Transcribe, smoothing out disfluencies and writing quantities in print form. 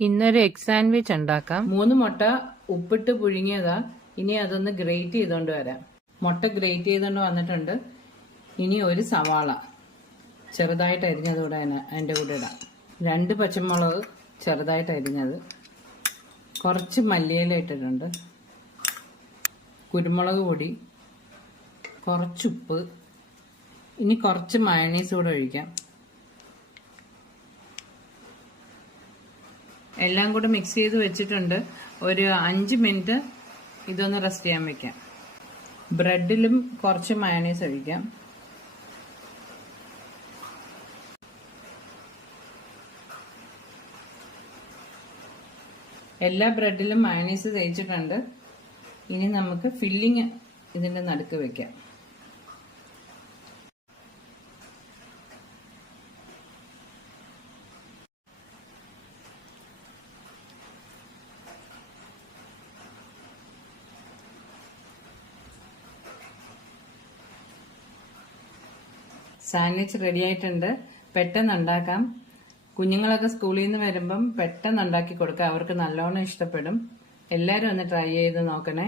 ഇന്നൊരു egg sandwich ഉണ്ടാക്കാം. 3 മുട്ട ഉപ്പിട്ട് പുഴുങ്ങിയതാ. ഇനി അതൊന്ന് ഗ്രേറ്റ് ചെയ്തോണ്ട് വരാം. മുട്ട ഗ്രേറ്റ് ചെയ്തോണ്ട് വന്നിട്ടുണ്ട്. ഇനി ഒരു സവാള ചെറുതായിട്ട് അരിഞ്ഞത് കൂടെ അതിൻ്റെ കൂടെ ഇടാം. 2 പച്ചമുളക് ചെറുതായിട്ട് അരിഞ്ഞത്, കുറച്ച് മല്ലിയില ഇട്ടിട്ടുണ്ട്, കുരുമുളക് പൊടി, കുറച്ചുപ്പ്, ഇനി കുറച്ച് മയണീസ് കൂടെ ഒഴിക്കാം. എല്ലാം കൂടെ മിക്സ് ചെയ്ത് വെച്ചിട്ടുണ്ട്. ഒരു 5 മിനിറ്റ് ഇതൊന്ന് റെസ്റ്റ് ചെയ്യാൻ വെക്കാം. ബ്രെഡിലും കുറച്ച് മയണീസ് ഒഴിക്കാം. എല്ലാ ബ്രെഡിലും മയണീസ് തേച്ചിട്ടുണ്ട്. ഇനി നമുക്ക് ഫില്ലിങ് ഇതിൻ്റെ നടുക്ക് വെക്കാം. സാൻഡ്വിച്ച് റെഡി ആയിട്ടുണ്ട്. പെട്ടെന്ന് ഉണ്ടാക്കാം. കുഞ്ഞുങ്ങളൊക്കെ സ്കൂളിൽ നിന്ന് വരുമ്പം പെട്ടെന്ന് ഉണ്ടാക്കി കൊടുക്കാം. അവർക്ക് നല്ലോണം ഇഷ്ടപ്പെടും. എല്ലാവരും ഒന്ന് ട്രൈ ചെയ്ത് നോക്കണേ.